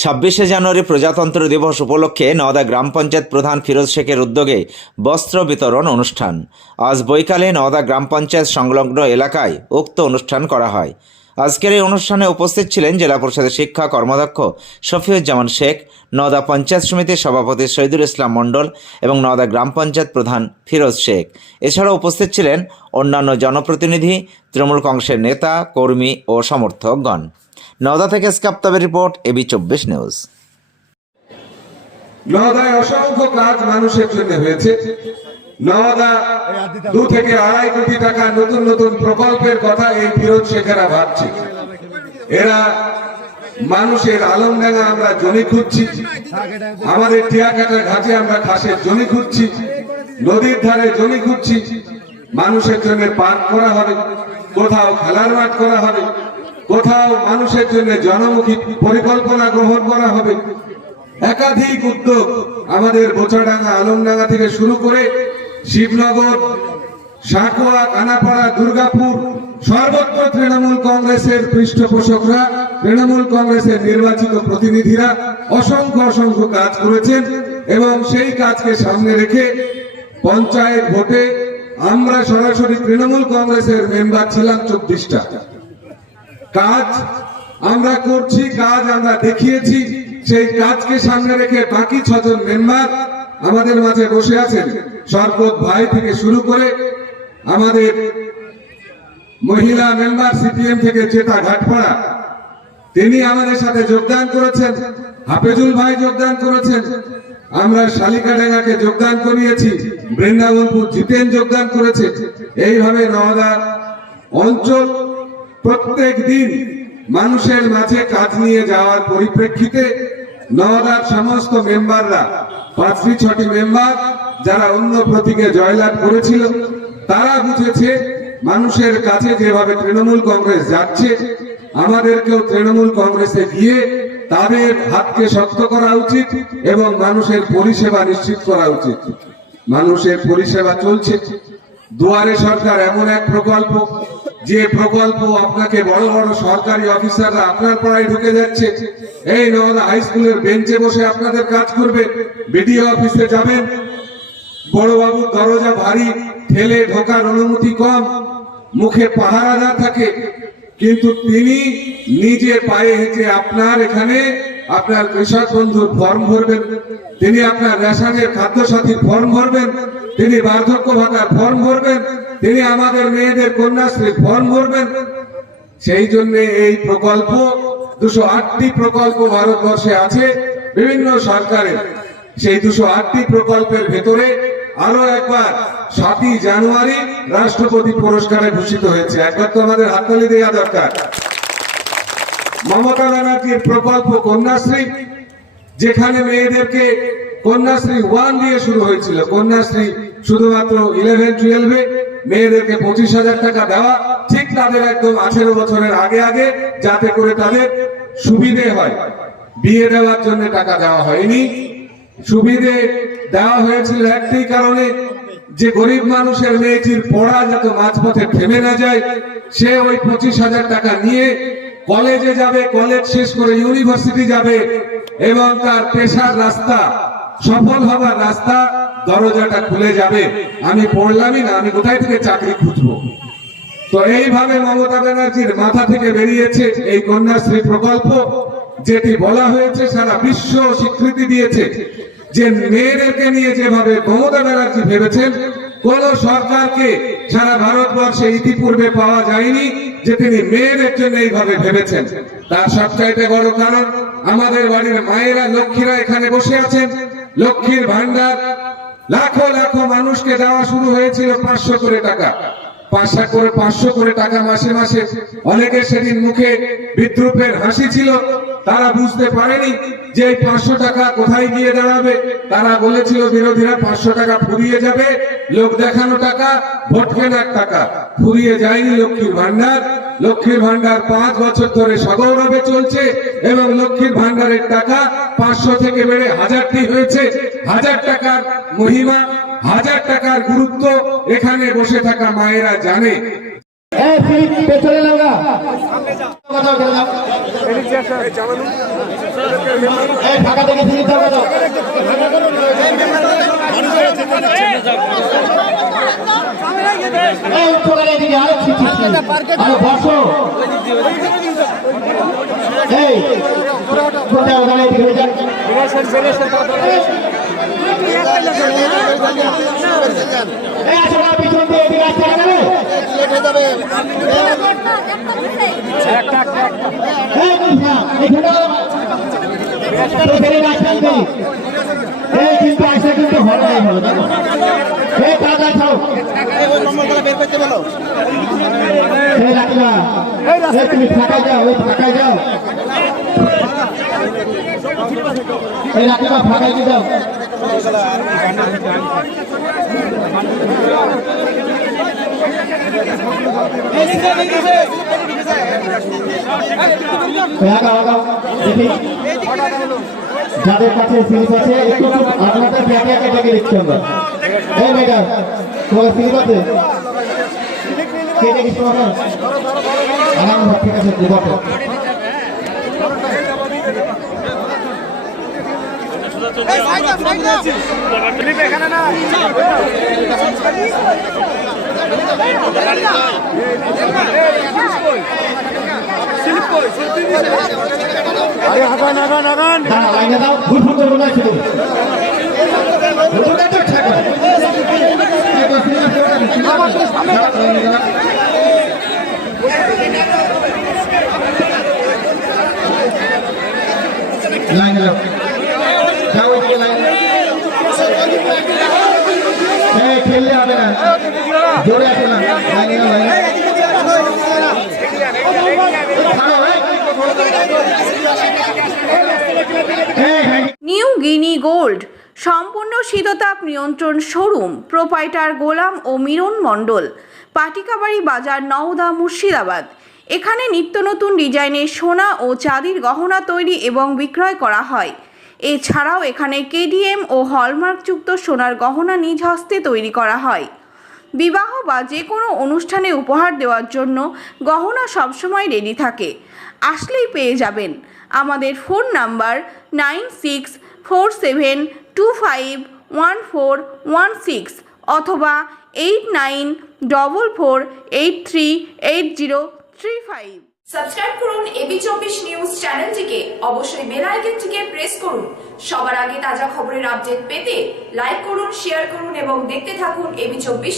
ছাব্বিশে জানুয়ারি প্রজাতন্ত্র দিবস উপলক্ষে নওদা গ্রাম পঞ্চায়েত প্রধান ফিরোজ শেখের উদ্যোগে বস্ত্র বিতরণ অনুষ্ঠান। আজ বৈকালে নওদা গ্রাম পঞ্চায়েত সংলগ্ন এলাকায় উক্ত অনুষ্ঠান করা হয়। আজকের এই অনুষ্ঠানে উপস্থিত ছিলেন জেলা পরিষদের শিক্ষা কর্মাধ্যক্ষ শফিউজ্জামান শেখ, নওদা পঞ্চায়েত সমিতির সভাপতি শহীদুল ইসলাম মণ্ডল এবং নওদা গ্রাম পঞ্চায়েত প্রধান ফিরোজ শেখ। এছাড়াও উপস্থিত ছিলেন অন্যান্য জনপ্রতিনিধি, তৃণমূল কংগ্রেসের নেতা, কর্মী ও সমর্থকগণ। নওদা থেকে স্কাপ্তাবের রিপোর্ট, এবি চব্বিশ নিউজ। নওদায় অসংখ্য কাজ মানুষের জন্য হয়েছে। নওদা দু থেকে আড়াই কোটি টাকা নতুন নতুন প্রকল্পের কথা এই ফিরোজ শেখেরা ভাবছে। এরা মানুষের আলমডাঙ্গা আমরা জমি খুঁজছি। আমাদের টিয়াকাটা ঘাটে আমরা খাসের জমি খুঁজছি। নদীর ধারে জমি খুঁজছি। মানুষের জন্য পার্ক করা হবে। কোথাও খেলার মাঠ করা হবে। কোথাও মানুষের জন্য জনমুখী পরিকল্পনা গ্রহণ করা হবে। একাধিক উদ্যোগ আমাদের বোচাডাঙ্গা আলমডাঙ্গা থেকে শুরু করে শিবনগর, সাকুয়া, কানাপাড়া, দুর্গাপুর, সর্বত্র তৃণমূল কংগ্রেসের পৃষ্ঠপোষকরা, তৃণমূল কংগ্রেসের নির্বাচিত প্রতিনিধিরা অসংখ্য অসংখ্য কাজ করেছেন এবং সেই কাজকে সামনে রেখে পঞ্চায়েত ভোটে আমরা সরাসরি তৃণমূল কংগ্রেসের মেম্বার ছিলাম চব্বিশটা। কাজ আমরা করছি, কাজ আমরা দেখিয়েছি। সেই কাজকে সামনে রেখে বাকি ছজন মেম্বার আমাদের মাঝে বসে আছেন। সরকত ভাই থেকে শুরু করে আমাদের মহিলা মেম্বার, সিপিএম থেকে চেতা ঘাটপাড়া, তিনি আমাদের সাথে যোগদান করেছেন। হাফেজুল ভাই যোগদান করেছেন। আমরা শালিকাডাঙ্গাকে যোগদান করিয়েছি। বৃন্দাবনপুর জিতেন যোগদান করেছে। এইভাবে নওদা অঞ্চল প্রত্যেক দিন মানুষের মাঝে কাজ নিয়ে যাওয়ার পরিপ্রেক্ষিতে নওদার সমস্ত মেম্বাররা, পাঁচটি, ছটি মেম্বার যারা অন্য প্রতীকে জয়লাভ করেছিল, তারা বুঝেছে মানুষের কাছে যেভাবে তৃণমূল কংগ্রেস যাচ্ছে, আমাদেরকেও তৃণমূল কংগ্রেসে গিয়ে তাদের হাতকে শক্ত করা উচিত এবং মানুষের পরিষেবা নিশ্চিত করা উচিত। মানুষের পরিষেবা চলছে। দুয়ারে সরকার এমন এক প্রকল্প যে প্রকল্প আপনাকে বড় বড় সরকারি অফিসাররা আপনার পাড়ায় ঢুকে যাচ্ছে, এই নওদা হাই স্কুলের বেঞ্চে বসে আপনাদের কাজ করবে, বিডিও অফিসে যাবেন। বড় বাবুর দরজা ভারী, ঠেলে ঢোকার অনুমতি কম, মুখে পাহারাদার থাকে, কিন্তু তিনি নিজে পায়ে হেঁটে আপনার এখানে আপনার কৃষক বন্ধুর ফর্ম ভরবেন, তিনি আপনার রেশনের খাদ্য সাথীর ফর্ম ভরবেন, তিনি বার্ধক্য ভাতার ফর্ম ভরবেন তিনি আমাদের মেয়েদের কন্যাশ্রী ফর্ম ভরবেন সেই জন্য এই প্রকল্প, দুশো আটটি প্রকল্প ভারতবর্ষে আছে বিভিন্ন সরকারের। সেই দুশো আটটি প্রকল্পের ভেতরে আরও একবার সাতই জানুয়ারি রাষ্ট্রপতি পুরস্কারে ভূষিত হয়েছে। একবার তো আমাদের হাততালি দেওয়া দরকার। মমতা ব্যানার্জির প্রকল্প কন্যাশ্রী, যেখানে মেয়েদেরকে কন্যাশ্রী ওয়ান দিয়ে শুরু হয়েছিল। কন্যাশ্রী শুধুমাত্র ইলেভেন টুয়েলভে মেয়েদেরকে পঁচিশ হাজার টাকা দেওয়া ঠিক তাদের একদম আঠেরো বছরের আগে আগে, যাতে করে তাদের সুবিধে হয়। বিয়ে দেওয়ার জন্য টাকা দেওয়া হয়নি। সুবিধে দেওয়া হয়েছিল একটি কারণে যে গরিব মানুষের মেয়েটির পড়া যাতে মাঝপথে থেমে না যায়, সে ওই পঁচিশ হাজার টাকা নিয়ে কলেজে যাবে, কলেজ শেষ করে ইউনিভার্সিটি যাবে এবং তার পেশার রাস্তা সফল হবার রাস্তা দরজাটা খুলে যাবে। আমি পড়লামই না, আমি কোথায় থেকে চাকরি খুঁজবো? তো এইভাবে মমতা ব্যানার্জির মাথা থেকে বেরিয়েছে এই কন্যাশ্রী প্রকল্প, যেটি বলা হয়েছে সারা বিশ্ব স্বীকৃতি দিয়েছে। যে মেয়েদেরকে নিয়ে যেভাবে মমতা ব্যানার্জি ভেবেছেন, কোন সরকারকে সারা ভারতবর্ষে ইতিপূর্বে পাওয়া যায়নি যে তিনি মেয়েদের জন্য এইভাবে ভেবেছেন। তার সবচাইতে বড় কারণ, আমাদের বাড়ির মায়েরা, লক্ষ্মীরা এখানে বসে আছেন। লক্ষ্মীর ভান্ডার লাখো লাখো মানুষকে দেওয়া শুরু হয়েছিল পাঁচশো করে টাকা। পাঁচশো করে পাঁচশো করে টাকা মাসে মাসে। অনেকে সেদিন মুখে বিদ্রুপের হাসি ছিল, তারা বুঝতে পারেনি যে এই পাঁচশো টাকা কোথায় গিয়ে দাঁড়াবে। তারা বলেছিল, বিরোধীরা পাঁচশো টাকা ফুরিয়ে যাবে, লোক দেখানো টাকা, ভোট কেনার টাকা। ফুরিয়ে যায়নি লক্ষ্মীর ভান্ডার লক্ষ্মীর ভান্ডার পাঁচ বছর ধরে সগৌরবে চলছে এবং লক্ষ্মীর ভান্ডারের টাকা পাঁচশো থেকে বেড়ে হাজারটি হয়েছে। হাজার টাকার মহিমা, হাজার টাকার গুরুত্ব এখানে বসে থাকা মায়েরা জানে। এই ছিটি আরও বসো এই দাদা খাও। এই রাখিবা এই তুমি ফাঁকায় যাও, ওই ফাঁকায় যাও। এই রাখিবা ফাঁকায় দিয়ে যাও? দেখি। যাদের কাছে স্লিপ আছে, একটু আপনাদের ব্যাগে একে ডেকে দিচ্ছি আমরা। এই ম্যাডাম, তোমার স্লিপ আছে? ঠিক আছে দাও ভুল ভুল করব না শুধু হুজুরটা তো ঠিক আছে। এই তো স্লিপ লাইনে দাও যাও ওইদিকে লাইনে খেললে হবে ছাড়ো, এই। এই, হ্যাঁ নিউ গিনি গোল্ড, সম্পূর্ণ শীততাপ নিয়ন্ত্রণ শোরুম, প্রোপাইটার গোলাম ও মিরন মণ্ডল, পাটিকাবাড়ি বাজার নওদা মুর্শিদাবাদ। এখানে নিত্য নতুন ডিজাইনের সোনা ও চাঁদির গহনা তৈরি এবং বিক্রয় করা হয়। এছাড়াও এখানে কেডিএম ও হলমার্কযুক্ত সোনার গহনা নিজ হস্তে তৈরি করা হয়। বিবাহ বা যে কোনো অনুষ্ঠানে উপহার দেওয়ার জন্য গহনা সবসময় রেডি থাকে। আসলেই পেয়ে যাবেন। আমাদের phone number nine six four seven two five one four one six অথবা eight nine double four eight three eight zero three five subscribe করুন এবি চব্বিশ নিউজ চ্যানেলটিকে। অবশ্যই বেল আইকনটিকে প্রেস করুন। সবার আগে তাজা খবরের আপডেট পেতে লাইক করুন শেয়ার করুন এবং দেখতে থাকুন এবি চব্বিশ